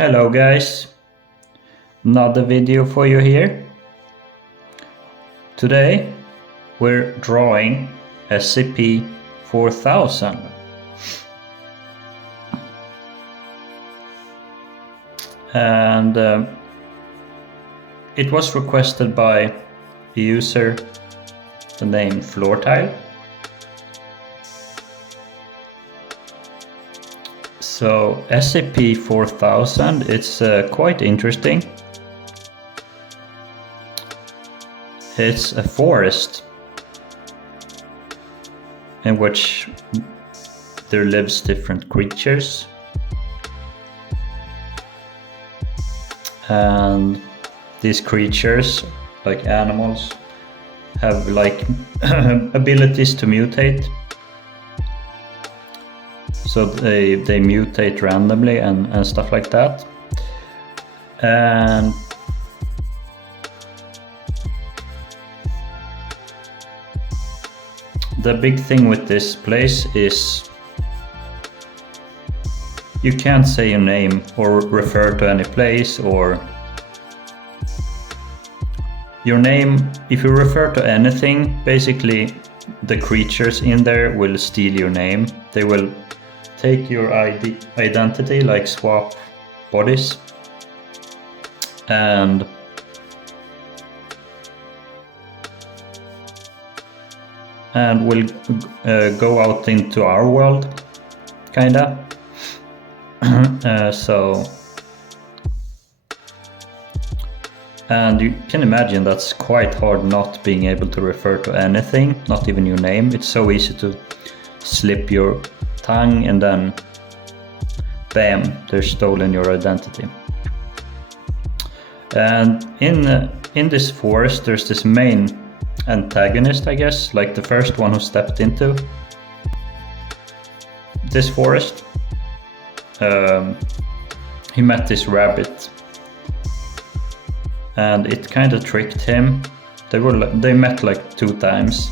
Hello guys, another video for you here. Today we're drawing SCP-4000. And it was requested by a user, the name Floortile. So SCP-4000, it's quite interesting. It's a forest in which there lives different creatures, and these creatures, like animals, have like abilities to mutate. So they mutate randomly and stuff like that. And the big thing with this place is you can't say your name or refer to any place or your name. If you refer to anything, basically the creatures in there will steal your name. They will take your identity, like swap bodies, and will go out into our world, kinda. And you can imagine that's quite hard not being able to refer to anything, not even your name. It's so easy to slip your tongue and then bam, they're stolen your identity. And in this forest there's this main antagonist, I guess, like the first one who stepped into this forest. He met this rabbit and it kind of tricked him. They met like 2 times,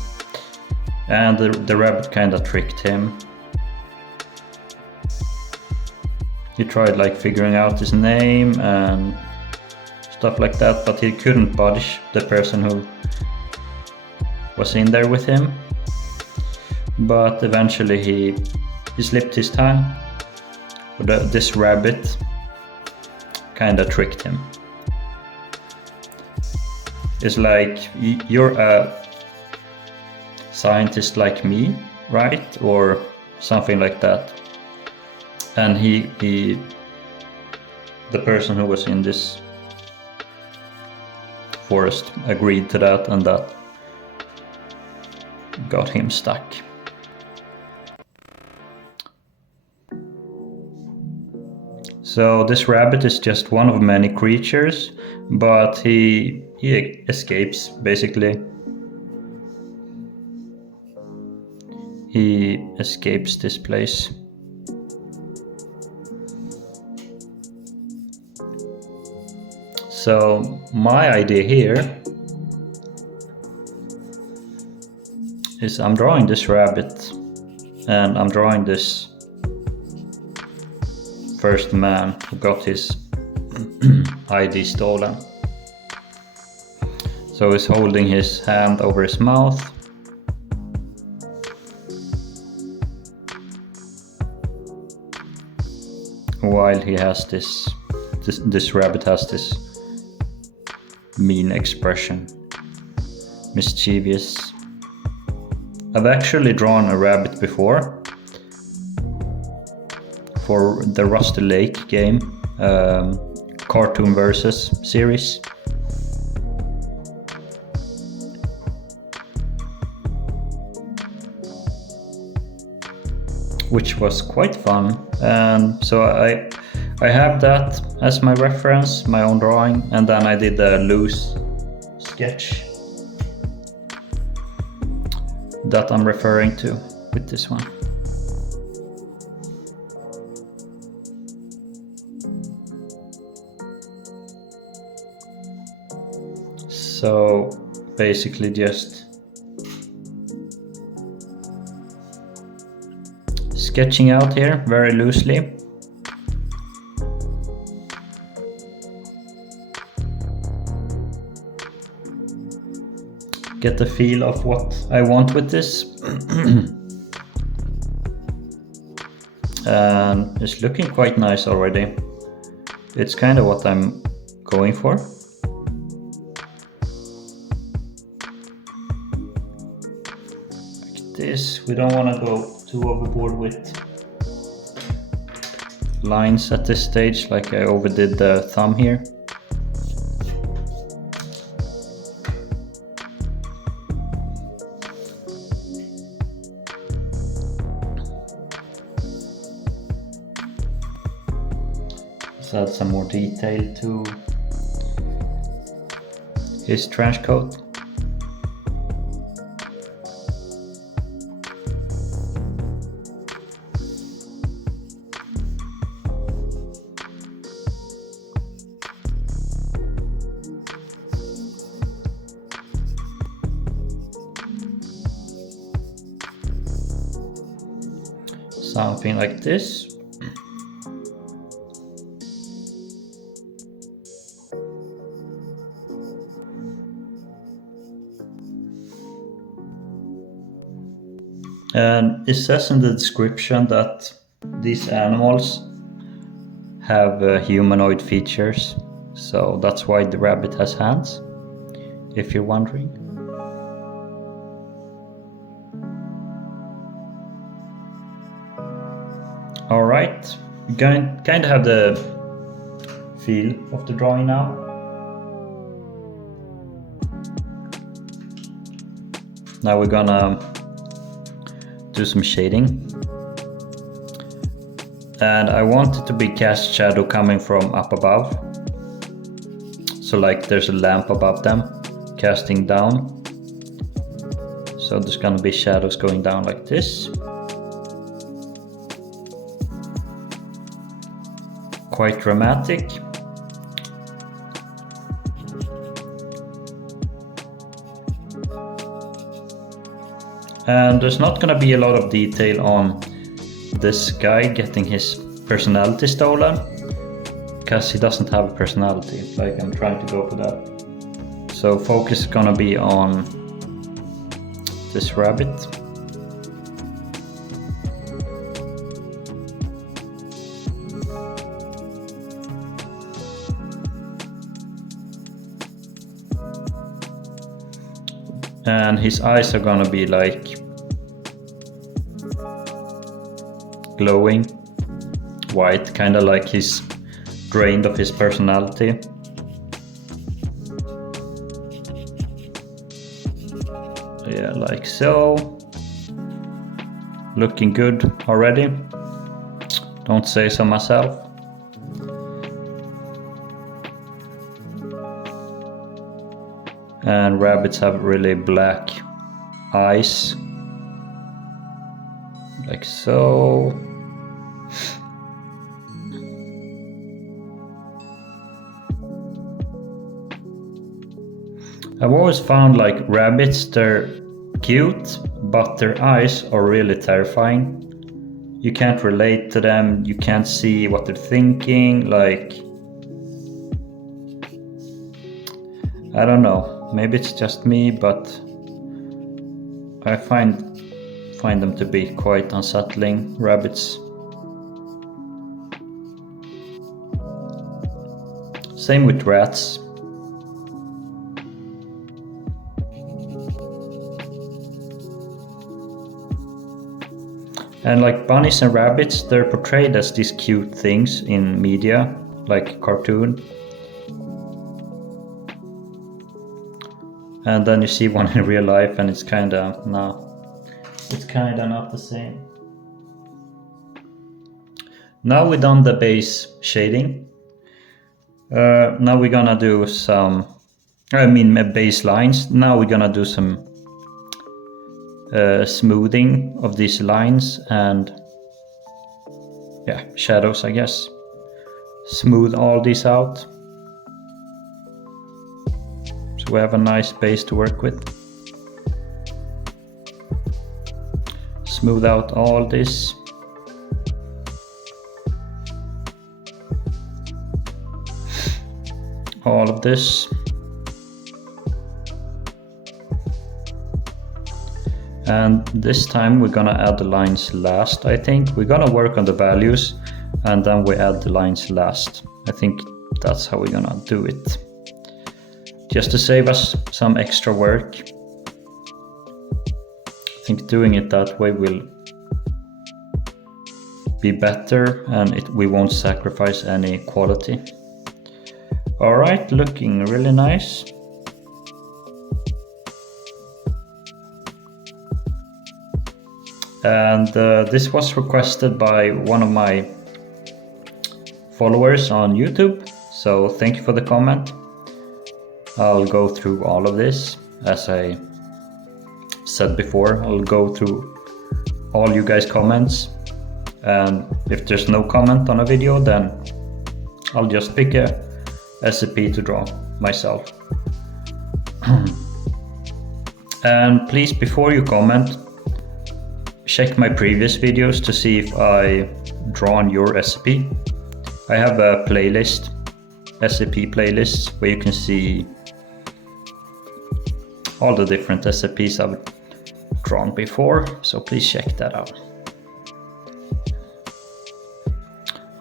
and the rabbit kind of tricked him. He tried like figuring out his name and stuff like that, but he couldn't budge the person who was in there with him. But eventually he slipped his tongue. This rabbit kind of tricked him. It's like, you're a scientist like me, right? Or something like that. And the person who was in this forest agreed to that, and that got him stuck. So this rabbit is just one of many creatures, but he escapes, basically. He escapes this place. So my idea here is I'm drawing this rabbit and I'm drawing this first man who got his ID stolen. So he's holding his hand over his mouth. While he has this rabbit has this mean expression, mischievous. I've actually drawn a rabbit before for the Rusty Lake game, Cartoon Versus series. Which was quite fun, and so I have that as my reference, my own drawing, and then I did a loose sketch that I'm referring to with this one. So basically just sketching out here very loosely. get the feel of what I want with this. And it's looking quite nice already. It's kind of what I'm going for. Like this. We don't want to go too overboard with lines at this stage, like I overdid the thumb here. Let's add some more detail to his trench coat. Something like this. And it says in the description that these animals have humanoid features, so that's why the rabbit has hands, if you're wondering. Alright, you kind of have the feel of the drawing now. Now we're gonna do some shading. And I want it to be cast shadow coming from up above. So like there's a lamp above them, casting down. So there's gonna be shadows going down like this. Quite dramatic. And there's not gonna be a lot of detail on this guy getting his personality stolen, because he doesn't have a personality. Like, I'm trying to go for that. So focus is gonna be on this rabbit. And his eyes are gonna be like glowing white, kind of like he's drained of his personality. Yeah, like so. Looking good already. Don't say so myself. And rabbits have really black eyes, like so. I've always found like rabbits, they're cute, but their eyes are really terrifying. You can't relate to them, you can't see what they're thinking, like, I don't know. Maybe it's just me, but I find them to be quite unsettling, rabbits. Same with rats. And like bunnies and rabbits, they're portrayed as these cute things in media, like cartoon. And then you see one in real life and it's kinda, no, it's kinda not the same. Now we've done the base shading. Now we're gonna do some, base lines. Now we're gonna do some smoothing of these lines and yeah, shadows, I guess. Smooth all these out. So we have a nice base to work with. Smooth out all this. All of this. And this time we're gonna add the lines last, I think. We're gonna work on the values and then we add the lines last. I think that's how we're gonna do it. Just to save us some extra work. I think doing it that way will be better and we won't sacrifice any quality. All right, looking really nice. And this was requested by one of my followers on YouTube, so thank you for the comment. I'll go through all of this. As I said before, I'll go through all you guys' comments, and if there's no comment on a video, then I'll just pick a SCP to draw myself. And please, before you comment, check my previous videos to see if I drawn your SCP. I have a playlist, SCP playlist, where you can see all the different SCPs I've drawn before, so please check that out.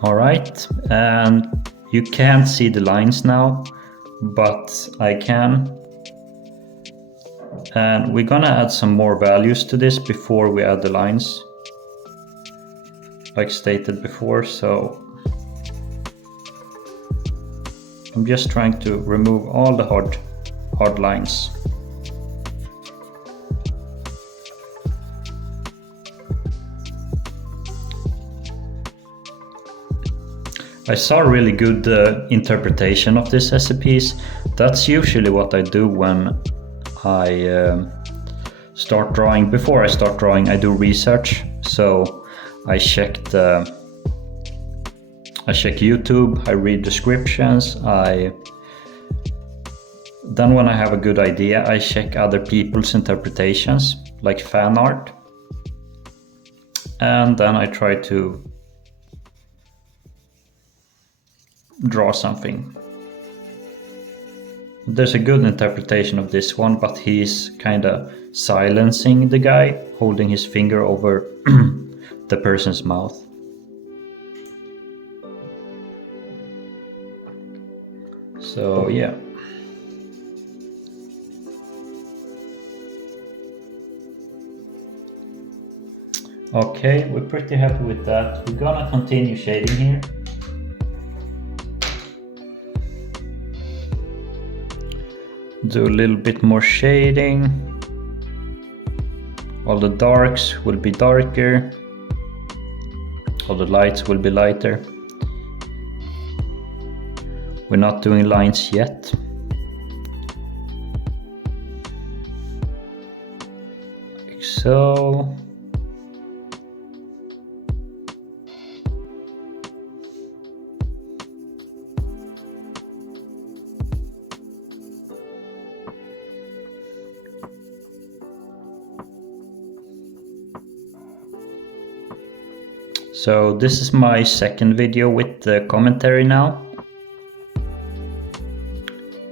Alright, and you can't see the lines now, but I can. And we're gonna add some more values to this before we add the lines, like stated before, so I'm just trying to remove all the hard lines. I saw a really good interpretation of this SCPs. That's usually what I do when I start drawing. Before I start drawing, I do research. So I check YouTube, I read descriptions, then when I have a good idea, I check other people's interpretations, like fan art. And then I try to draw something. There's a good interpretation of this one, but he's kind of silencing the guy, holding his finger over the person's mouth. So yeah. Okay, we're pretty happy with that. We're gonna continue shading here. Do a little bit more shading. All the darks will be darker. All the lights will be lighter. We're not doing lines yet. Like so. So this is my second video with the commentary now.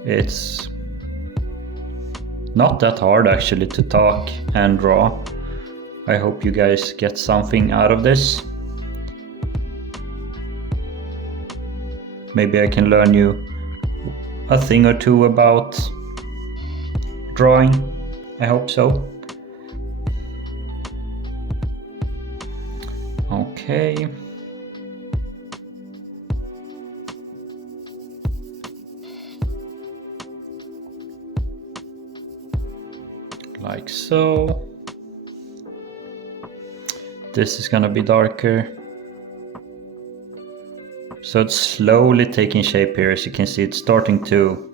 It's not that hard actually to talk and draw. I hope you guys get something out of this. Maybe I can learn you a thing or two about drawing. I hope so. Okay. Like so. This is gonna be darker. So it's slowly taking shape here. As you can see, it's starting to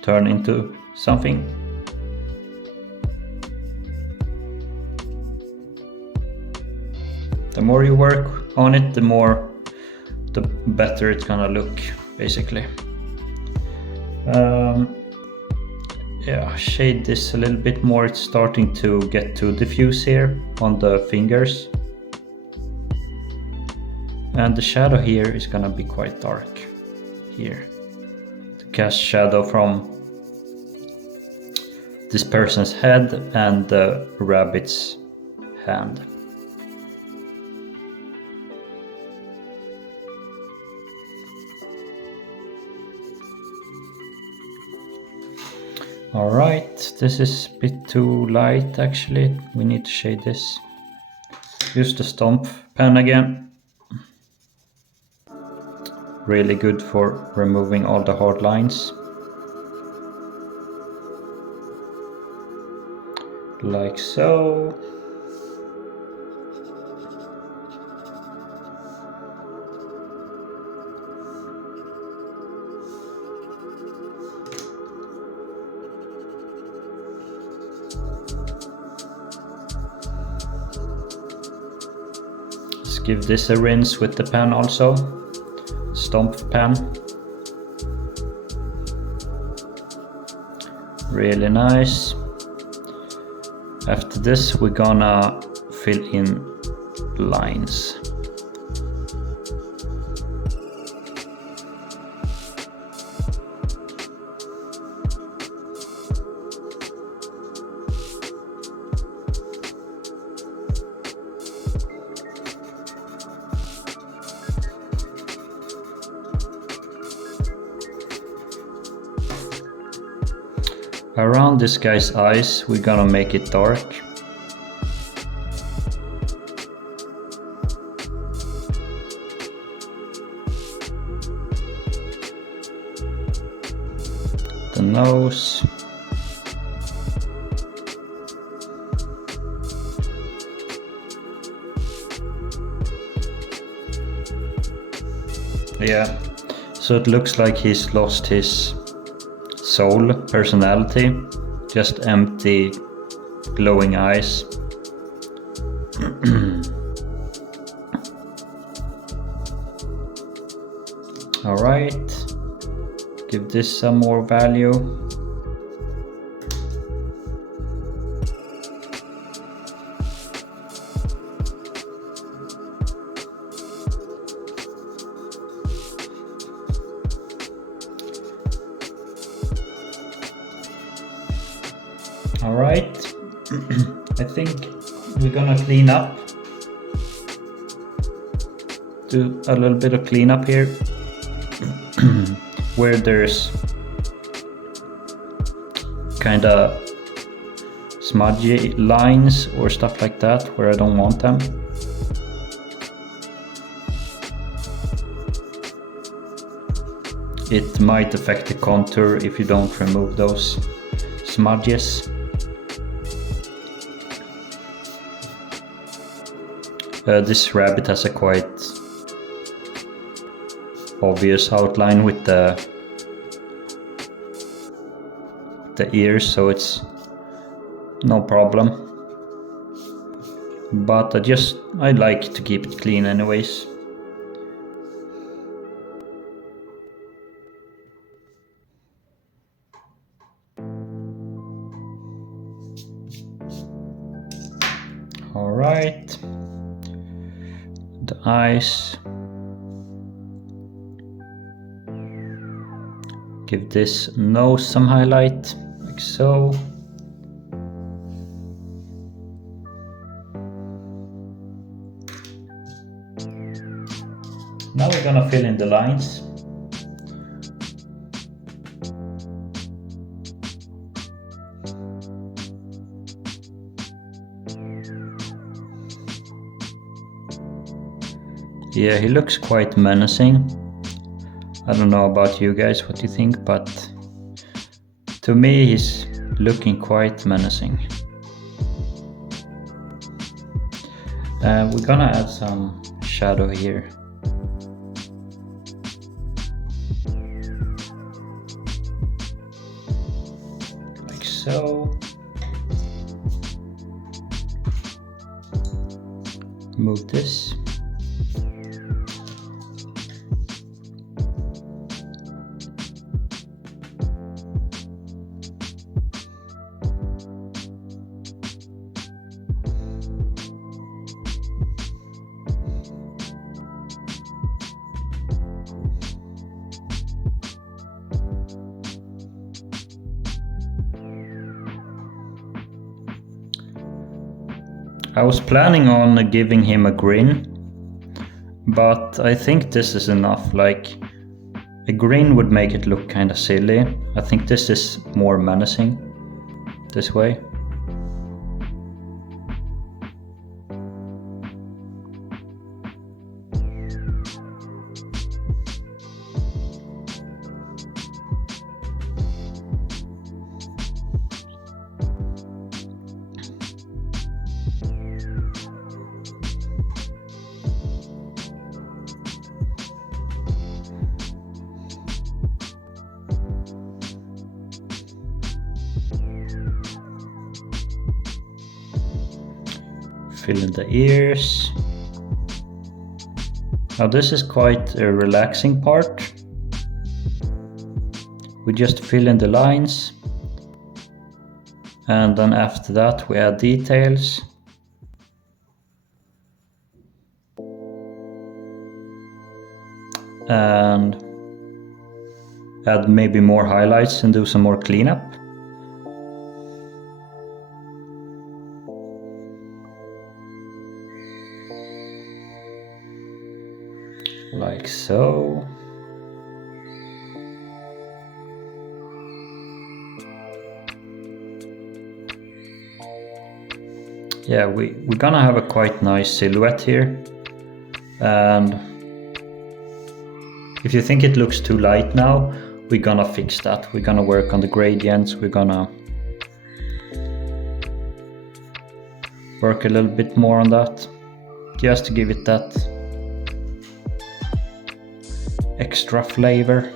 turn into something. The more you work on it, the better it's gonna look, basically. Yeah, shade this a little bit more. It's starting to get too diffuse here on the fingers. And the shadow here is gonna be quite dark here. To cast shadow from this person's head and the rabbit's hand. Alright, this is a bit too light actually. We need to shade this. Use the stomp pen again. Really good for removing all the hard lines. Like so. Let's give this a rinse with the pen also. Stomp pen. Really nice. After this we're gonna fill in lines. Around this guy's eyes we're gonna make it dark. The nose. Yeah, so it looks like he's lost his soul, personality, just empty glowing eyes. Alright, give this some more value. Alright, I think we're gonna clean up. Do a little bit of cleanup here. Where there's kinda smudgy lines or stuff like that, where I don't want them. It might affect the contour if you don't remove those smudges. This rabbit has a quite obvious outline with the ears, so it's no problem. But I like to keep it clean anyways. Alright. The eyes. Give this nose some highlight, like so. Now we're gonna fill in the lines. Yeah, he looks quite menacing. I don't know about you guys, what you think, but to me he's looking quite menacing. We're gonna add some shadow here. Like so. Move this. I was planning on giving him a grin, but I think this is enough. Like, a grin would make it look kind of silly. I think this is more menacing this way. Fill in the ears. Now this is quite a relaxing part. We just fill in the lines, and then after that we add details. And add maybe more highlights and do some more cleanup. Like so. Yeah, we're gonna have a quite nice silhouette here. And if you think it looks too light now, we're gonna fix that. We're gonna work on the gradients. We're gonna work a little bit more on that, just to give it that extra flavor.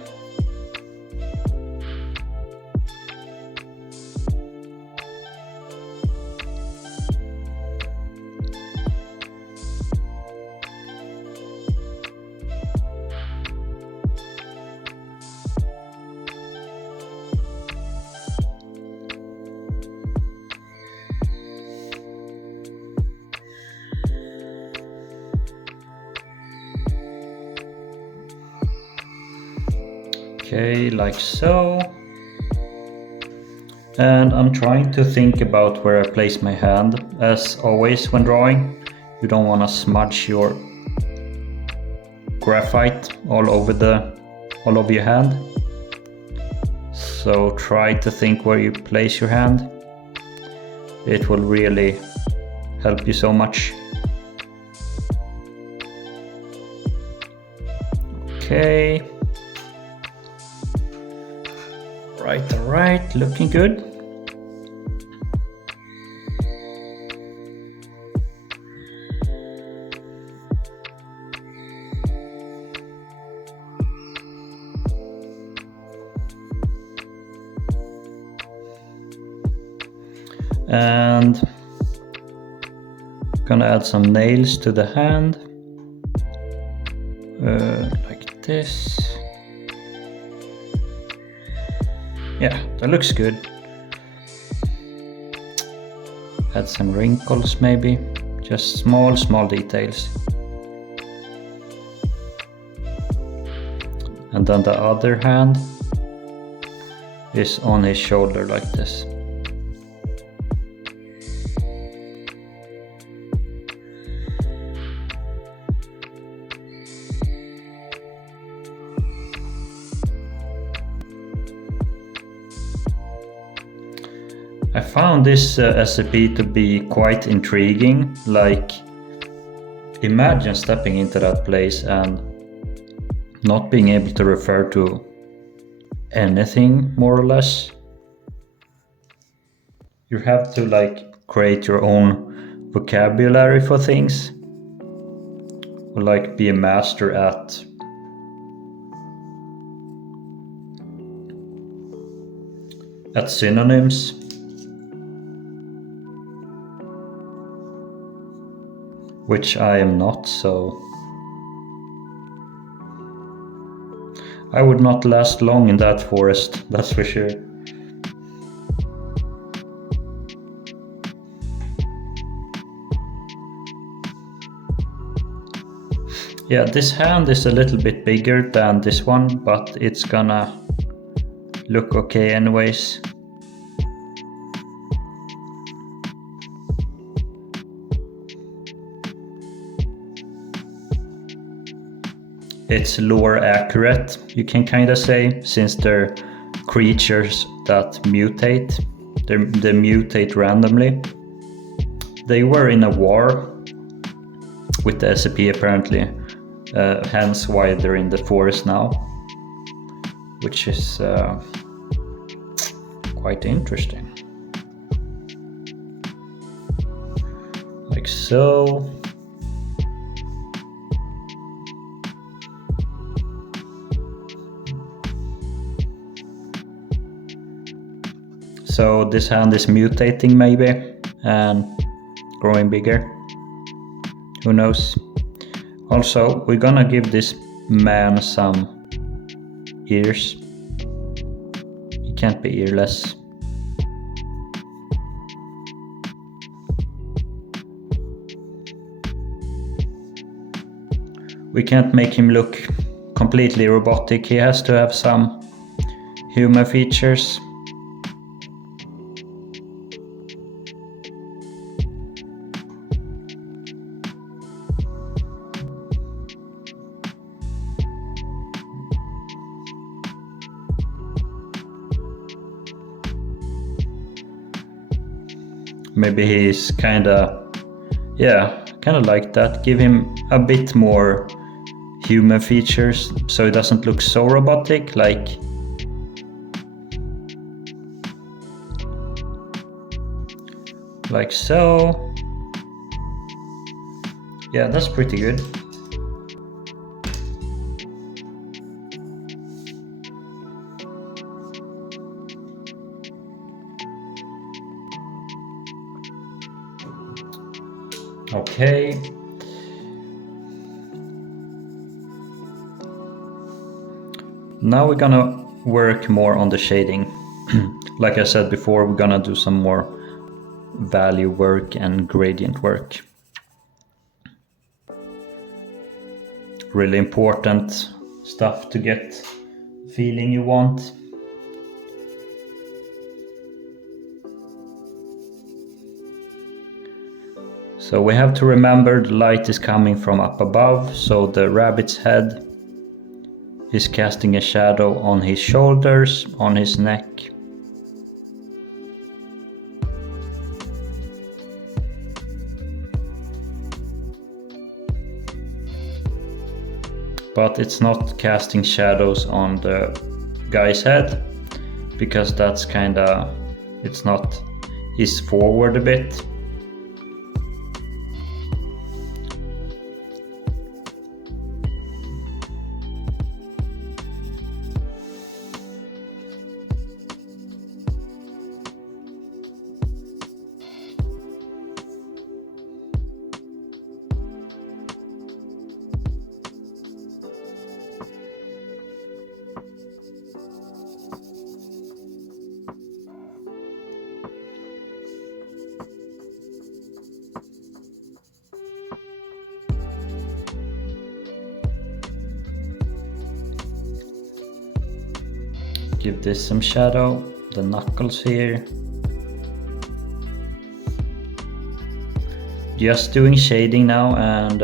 Okay, like so. And I'm trying to think about where I place my hand. As always when drawing, you don't want to smudge your graphite all over your hand. So try to think where you place your hand. It will really help you so much. Okay. Right, looking good. And gonna add some nails to the hand, like this. Yeah, that looks good. Add some wrinkles maybe, just small details. And then the other hand is on his shoulder like this. I found this SCP to be quite intriguing. Like, imagine stepping into that place and not being able to refer to anything, more or less. You have to like create your own vocabulary for things, or like be a master at synonyms. Which I am not, so I would not last long in that forest, that's for sure. Yeah, this hand is a little bit bigger than this one, but it's gonna look okay anyways. it's lore accurate, you can kind of say, since they're creatures that mutate. They mutate randomly. They were in a war with the SCP apparently, hence why they're in the forest now, which is quite interesting. Like so. So this hand is mutating maybe and growing bigger. Who knows? Also, we're gonna give this man some ears. He can't be earless. We can't make him look completely robotic. He has to have some human features. Maybe he's kinda like that. Give him a bit more human features so it doesn't look so robotic, like so. Yeah, that's pretty good. Okay. Now we're gonna work more on the shading. Like I said before, we're gonna do some more value work and gradient work. Really important stuff to get the feeling you want. So we have to remember the light is coming from up above, so the rabbit's head is casting a shadow on his shoulders, on his neck. But it's not casting shadows on the guy's head, because that's kinda, it's not, he's forward a bit. Give this some shadow, the knuckles here. Just doing shading now, and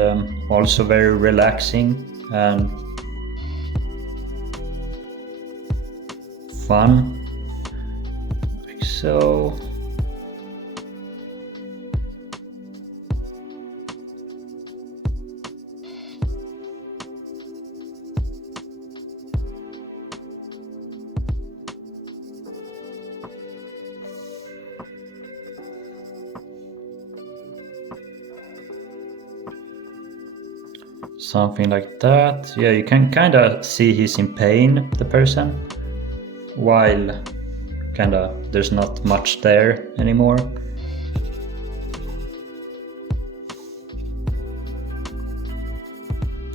also very relaxing and fun, like so. Something like that. Yeah, you can kind of see he's in pain, the person, while kind of there's not much there anymore.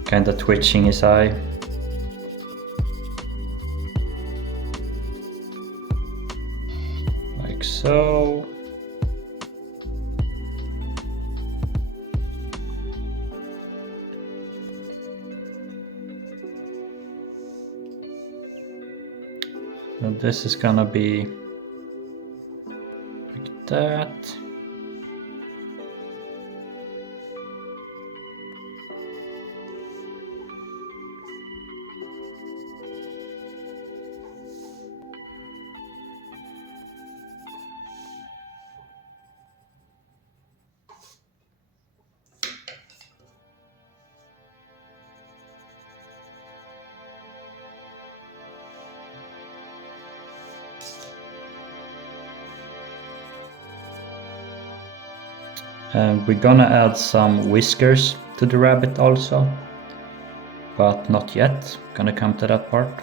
Kind of twitching his eye. Like so. And this is gonna be like that. And we're gonna add some whiskers to the rabbit also, but not yet. Gonna come to that part.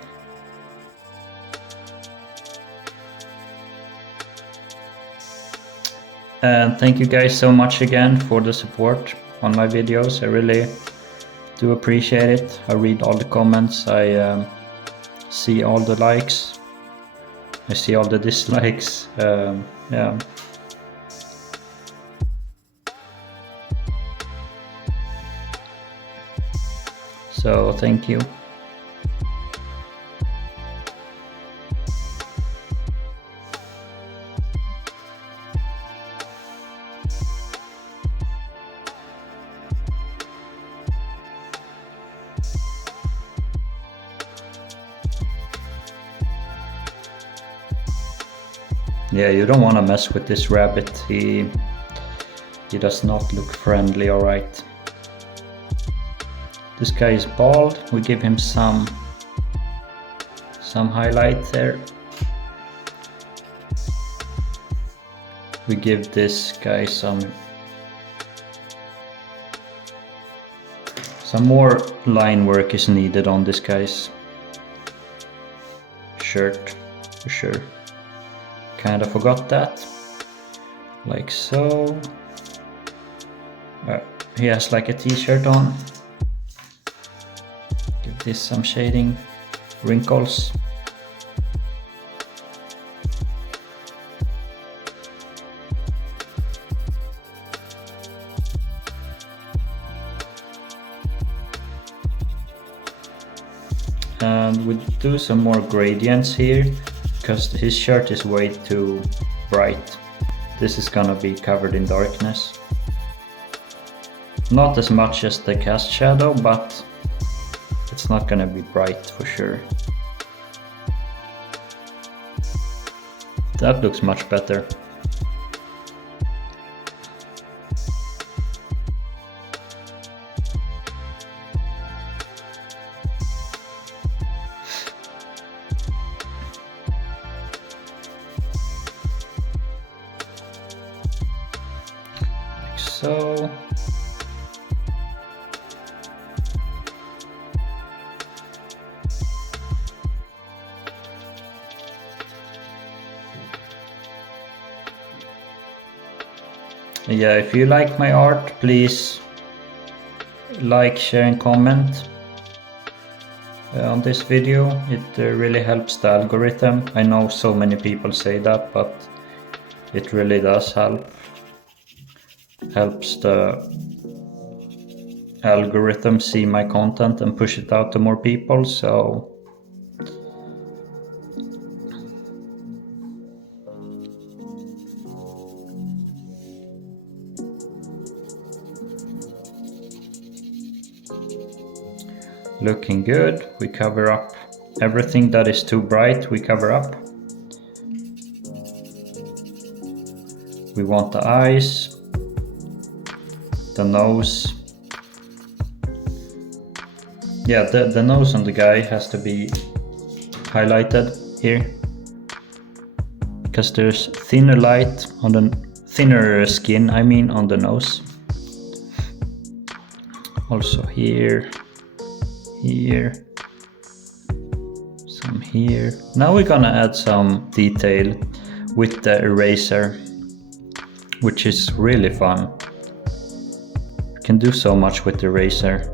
And thank you guys so much again for the support on my videos. I really do appreciate it. I read all the comments, I see all the likes, I see all the dislikes. Yeah. So thank you. Yeah, you don't want to mess with this rabbit. He does not look friendly, alright. This guy is bald. We give him some highlight there. We give this guy some more line work is needed on this guy's shirt for sure. Kinda forgot that. Like so. He has like a t-shirt on. Give this some shading, wrinkles. And we do some more gradients here, because his shirt is way too bright. This is gonna be covered in darkness. Not as much as the cast shadow, but it's not gonna be bright for sure. That looks much better. Like so. Yeah, if you like my art, please like, share and comment on this video. It really helps the algorithm. I know so many people say that, but it really does help. Helps the algorithm see my content and push it out to more people, so looking good. We cover up everything that is too bright, we cover up. We want the eyes, the nose. Yeah, the nose on the guy has to be highlighted here, because there's thinner light on the thinner skin, I mean, on the nose. Also here. Here, some here. Now we're gonna add some detail with the eraser, which is really fun. You can do so much with the eraser.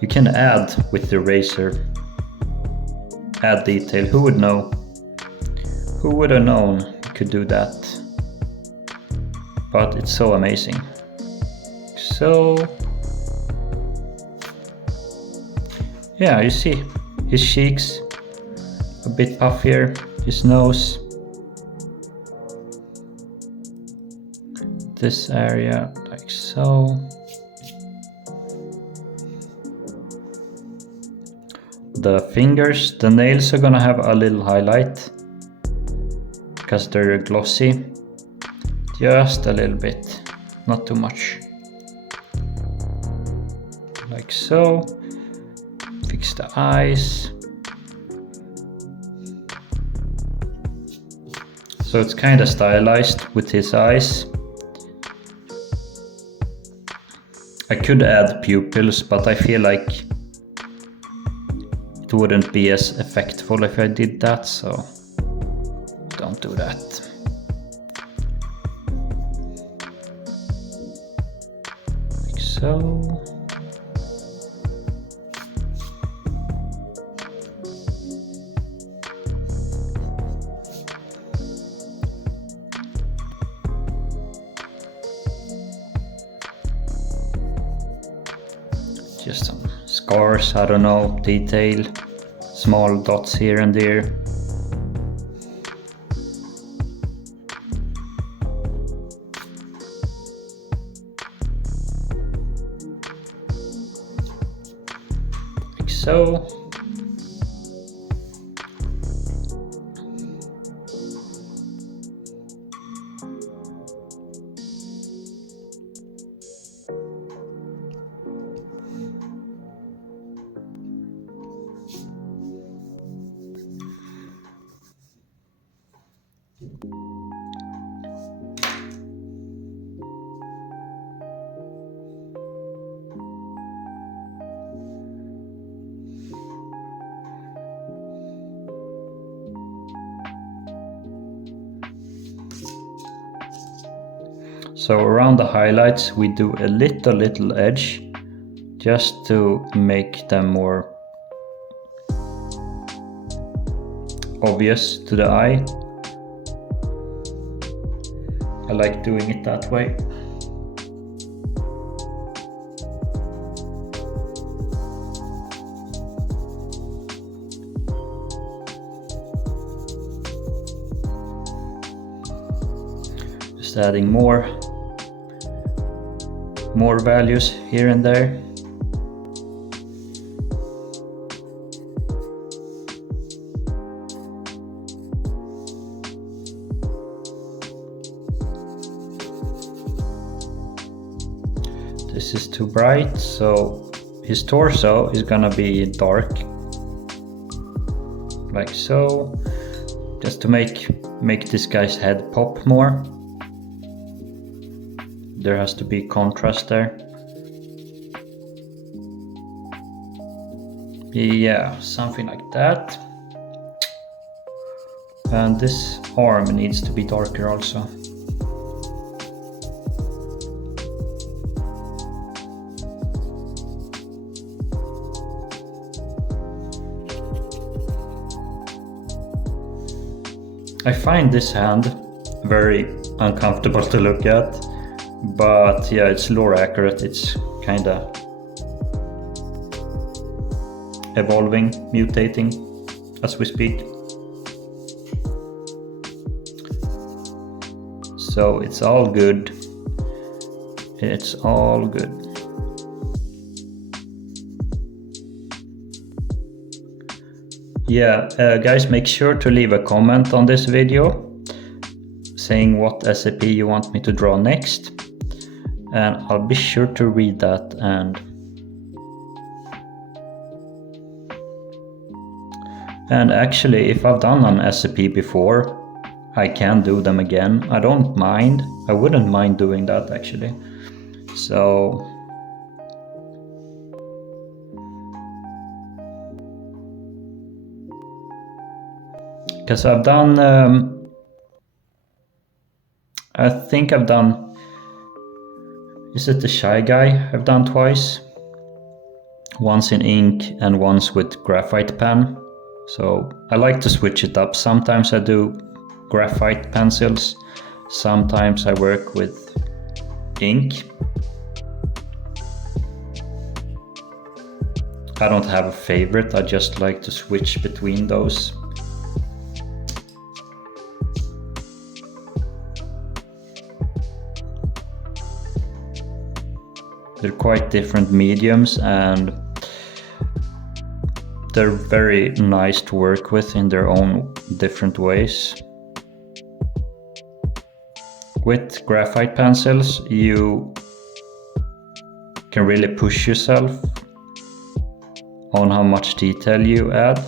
You can add with the eraser, add detail. Who would know? Who would have known you could do that? But it's so amazing. So yeah, you see his cheeks a bit puffier, his nose, this area like so. The fingers, the nails are gonna have a little highlight because they're glossy, just a little bit, not too much. Like so. Fix the eyes. So it's kind of stylized with his eyes. I could add pupils, but I feel like it wouldn't be as effectful if I did that, so don't do that. Like so. Just some scars, I don't know, detail, small dots here and there. Like so. So around the highlights we do a little edge just to make them more obvious to the eye. I like doing it that way. Just adding more values here and there. This is too bright, so his torso is gonna be dark, like so, just to make this guy's head pop more. There has to be contrast there. Yeah, something like that. And this arm needs to be darker also. I find this hand very uncomfortable to look at, but yeah, it's lore accurate. It's kinda evolving, mutating as we speak. So it's all good. It's all good. Yeah, guys, make sure to leave a comment on this video saying what SCP you want me to draw next, and I'll be sure to read that. And actually, if I've done an SCP before, I can do them again. I don't mind. I wouldn't mind doing that actually. So because I've done I think I've done, is it the Shy Guy I've done twice? Once in ink and once with graphite pen. So I like to switch it up. Sometimes I do graphite pencils, sometimes I work with ink. I don't have a favorite, I just like to switch between those. They're quite different mediums and they're very nice to work with in their own different ways. With graphite pencils, you can really push yourself on how much detail you add.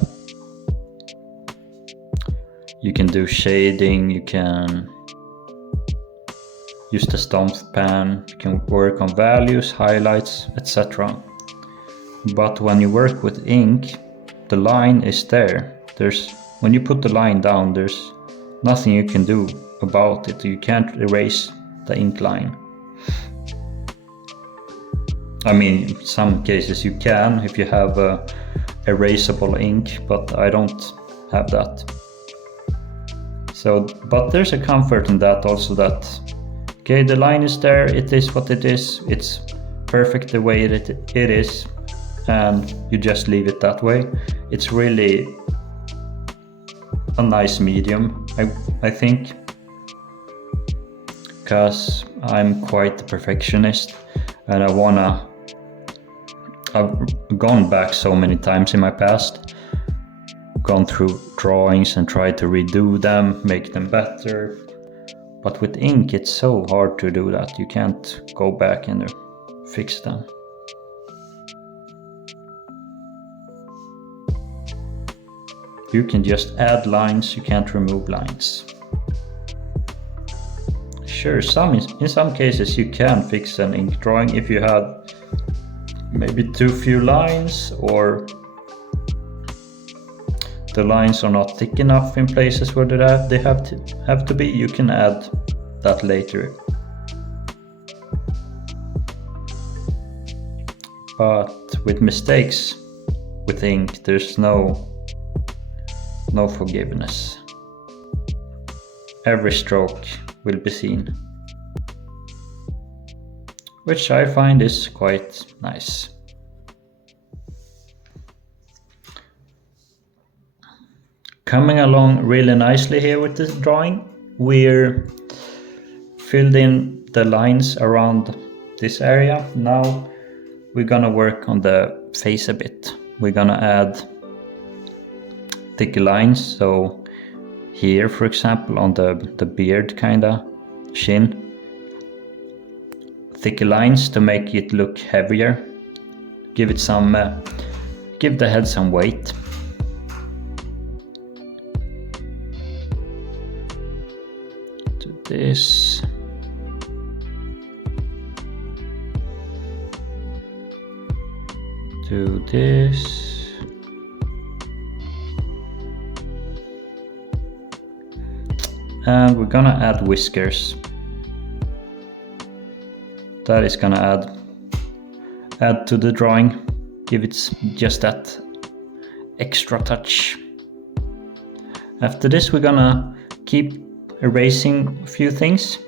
You can do shading, you can use the stomp pen, you can work on values, highlights, etc. But when you work with ink, the line is there. When you put the line down, there's nothing you can do about it. You can't erase the ink line. I mean, in some cases you can if you have a erasable ink, but I don't have that. So, but there's a comfort in that also, that okay, the line is there, it is what it is, it's perfect the way it is, and you just leave it that way. It's really a nice medium, I think, because I'm quite a perfectionist, and I've gone back so many times in my past, gone through drawings and tried to redo them, make them better. But with ink, it's so hard to do that. You can't go back and fix them. You can just add lines, you can't remove lines. Sure, in some cases you can fix an ink drawing if you have maybe too few lines, or the lines are not thick enough in places where they have to be. You can add that later. But with mistakes with ink, there's no forgiveness. Every stroke will be seen, which I find is quite nice. Coming along really nicely here with this drawing. We're filled in the lines around this area. Now we're gonna work on the face a bit. We're gonna add thick lines. So here, for example, on the beard kinda chin, thick lines to make it look heavier. Give the head some weight. This, do this, and we're gonna add whiskers. That is gonna add to the drawing, give it just that extra touch. After this, we're gonna keep erasing a few things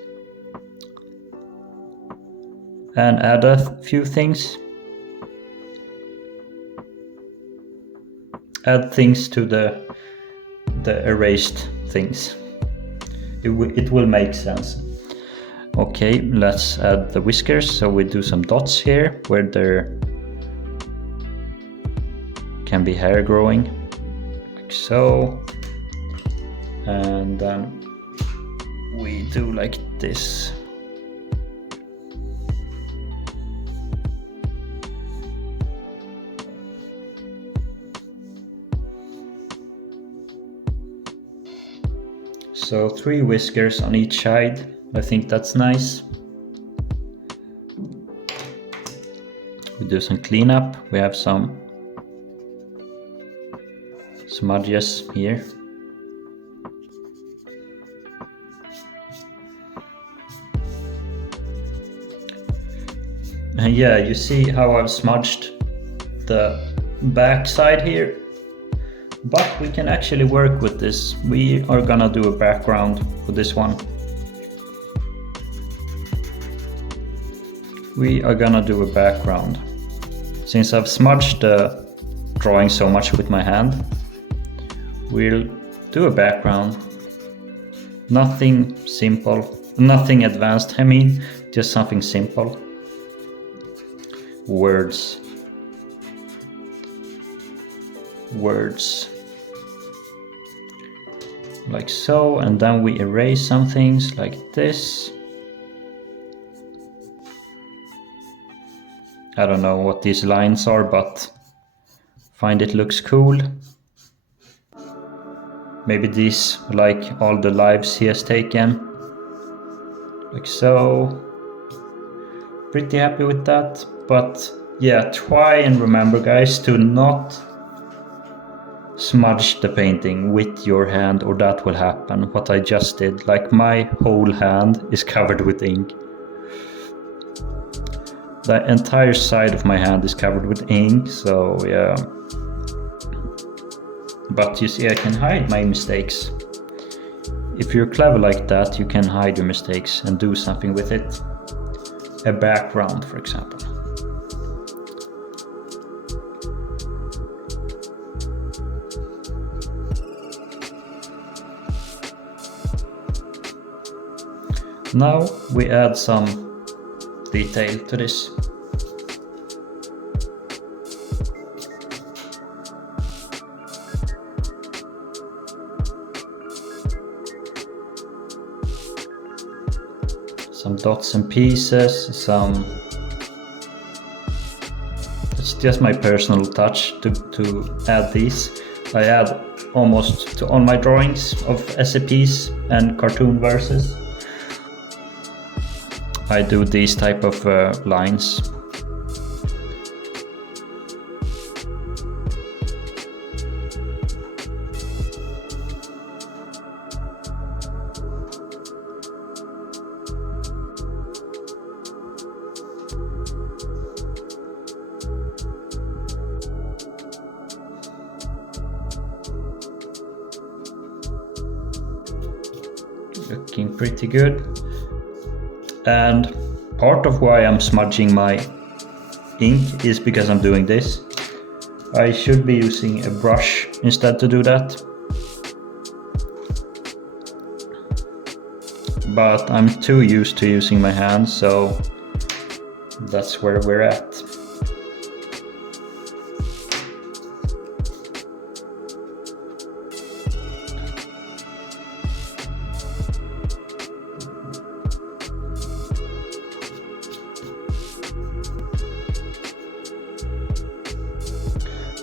and add a few things. Add things to the erased things. It will make sense. Okay, let's add the whiskers. So we do some dots here where there can be hair growing, like so, and then we do like this. So 3 whiskers on each side. I think that's nice. We do some cleanup. We have some smudges here. And yeah, you see how I've smudged the back side here, but we can actually work with this. We are gonna do a background for this one. We are gonna do a background. Since I've smudged the drawing so much with my hand, we'll do a background. Nothing simple, nothing advanced, I mean, just something simple. Words. Like so, and then we erase some things like this. I don't know what these lines are, but find it looks cool. maybe these, like all the lives he has taken, like so. Pretty happy with that. But yeah, try and remember, guys, to not smudge the painting with your hand, or that will happen what I just did. Like, my whole hand is covered with ink. The entire side of my hand is covered with ink, so yeah. But you see, I can hide my mistakes. If you're clever like that, you can hide your mistakes and do something with it. A background, for example. Now we add some detail to this. Some dots and pieces, it's just my personal touch to add these. I add almost to all my drawings of SCPs and cartoon verses. I do these type of lines. Looking pretty good. And part of why I'm smudging my ink is because I'm doing this. I should be using a brush instead to do that. But I'm too used to using my hands, so that's where we're at.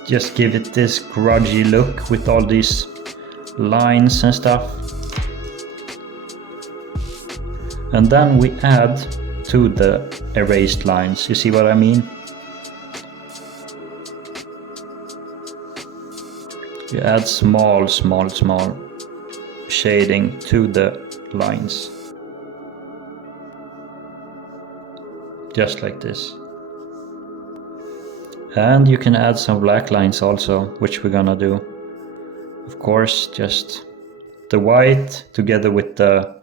Just give it this grudgy look with all these lines and stuff. And then we add to the erased lines. You see what I mean? You add small shading to the lines. Just like this. And you can add some black lines also, which we're gonna do. Of course, just the white together with the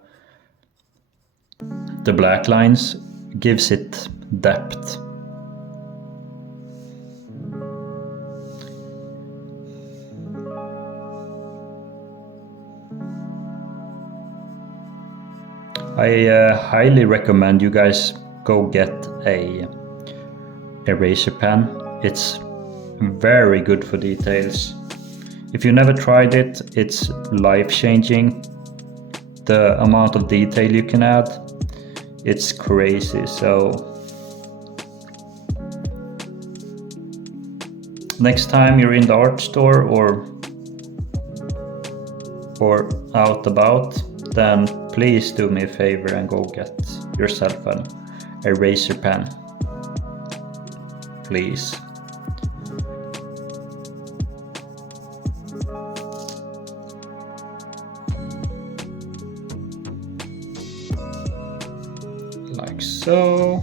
black lines gives it depth. I highly recommend you guys go get a eraser pen. It's very good for details. If you never tried it, it's life-changing. The amount of detail you can add, it's crazy. So next time you're in the art store or out about, then please do me a favor and go get yourself an eraser pen. Please. Like so.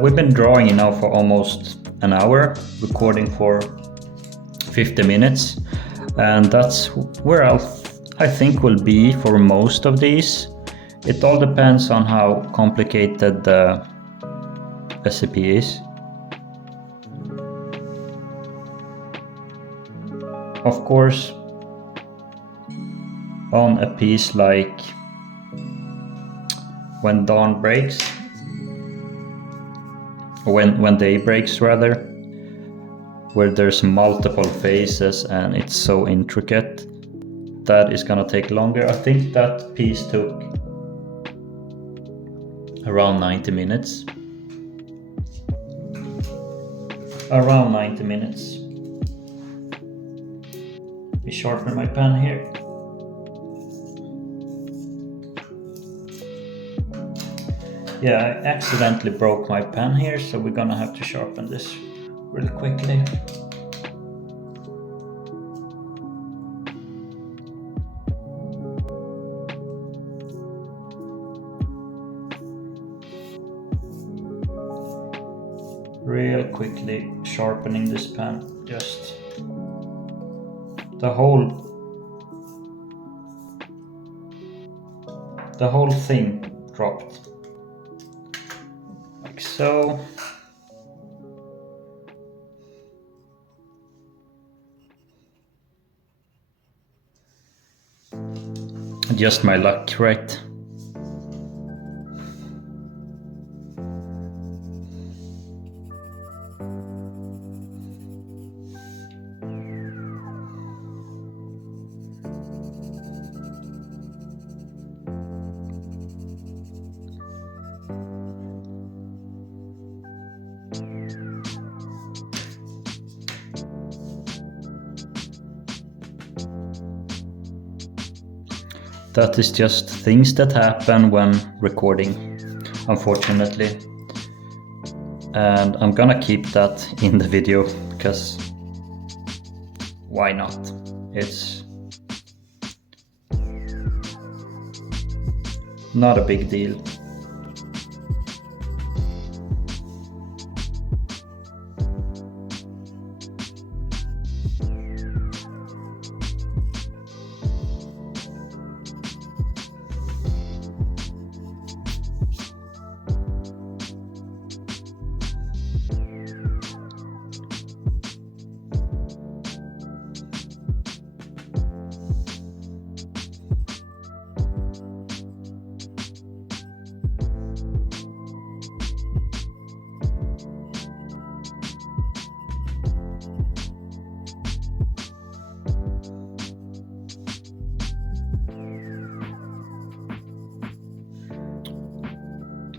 We've been drawing now for almost an hour, recording for 50 minutes, and that's where I think will be for most of these. It all depends on how complicated the SCP is. Of course, on a piece like when dawn breaks, or when day breaks rather, where there's multiple phases and it's so intricate, that is gonna take longer. I think that piece took around 90 minutes. Around 90 minutes. Let me sharpen my pen here. Yeah, I accidentally broke my pen here, so we're gonna have to sharpen this real quickly. Real quickly sharpening this pen, just the whole thing dropped like so. Just my luck, right? That is just things that happen when recording, unfortunately. And I'm gonna keep that in the video, because why not? It's not a big deal.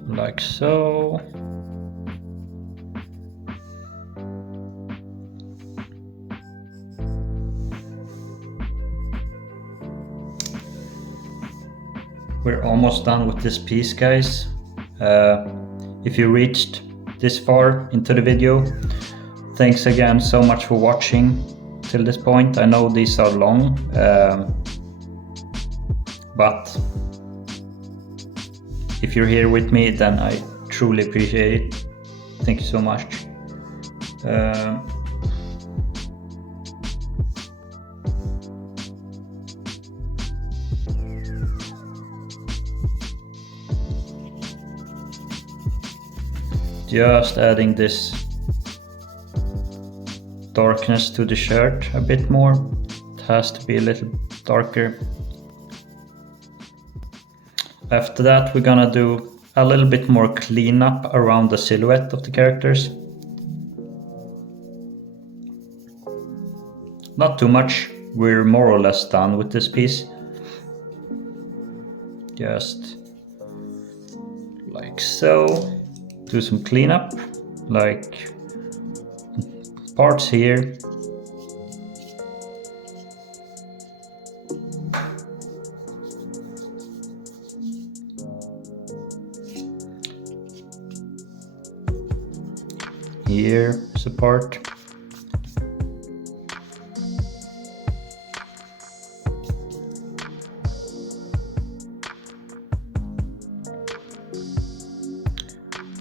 Like so. We're almost done with this piece, guys. If you reached this far into the video, thanks again so much for watching till this point. I know these are long, but if you're here with me, then I truly appreciate it. Thank you so much. Just adding this darkness to the shirt a bit more. It has to be a little darker. After that, we're gonna do a little bit more cleanup around the silhouette of the characters. Not too much, we're more or less done with this piece. Just like so. Do some cleanup, like parts here. Here is a part.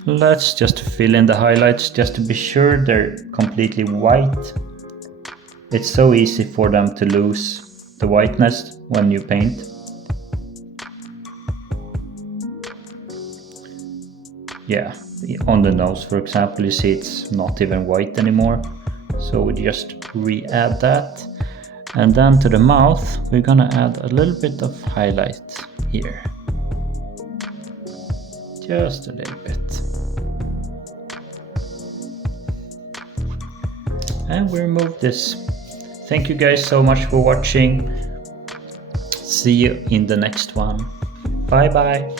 Let's just fill in the highlights just to be sure they're completely white. It's so easy for them to lose the whiteness when you paint. Yeah, on the nose, for example, you see it's not even white anymore. So we just re-add that. And then to the mouth, we're gonna add a little bit of highlight here. Just a little bit. And we remove this. Thank you guys so much for watching. See you in the next one. Bye bye.